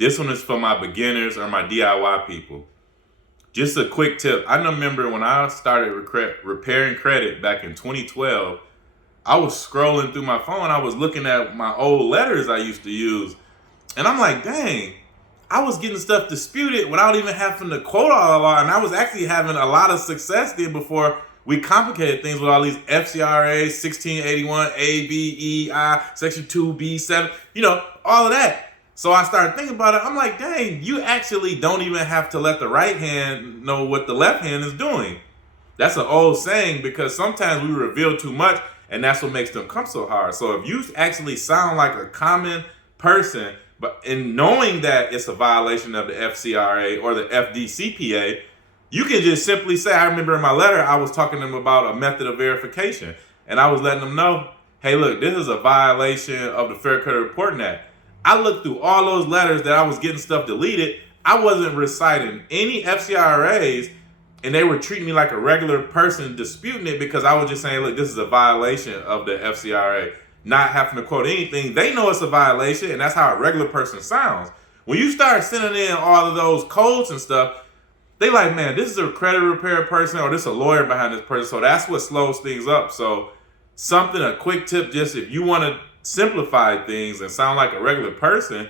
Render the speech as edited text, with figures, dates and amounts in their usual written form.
This one is for my beginners or my DIY people. Just a quick tip. I remember when I started repairing credit back in 2012, I was scrolling through my phone. I was looking at my old letters I used to use. And I'm like, dang, I was getting stuff disputed without even having to quote all the law. And I was actually having a lot of success there before we complicated things with all these FCRA, 1681, A, B, E, I, Section 2B, 7, all of that. So I started thinking about it. I'm like, dang, you actually don't even have to let the right hand know what the left hand is doing. That's an old saying because sometimes we reveal too much and that's what makes them come so hard. So if you actually sound like a common person, but in knowing that it's a violation of the FCRA or the FDCPA, you can just simply say, I remember in my letter, I was talking to them about a method of verification. And I was letting them know, hey, look, this is a violation of the Fair Credit Reporting Act. I looked through all those letters that I was getting stuff deleted. I wasn't reciting any FCRAs, and they were treating me like a regular person disputing it because I was just saying, look, this is a violation of the FCRA. Not having to quote anything. They know it's a violation, and that's how a regular person sounds. When you start sending in all of those codes and stuff, they like, man, this is a credit repair person or this is a lawyer behind this person. So that's what slows things up. So a quick tip, just if you want to simplify things and sound like a regular person,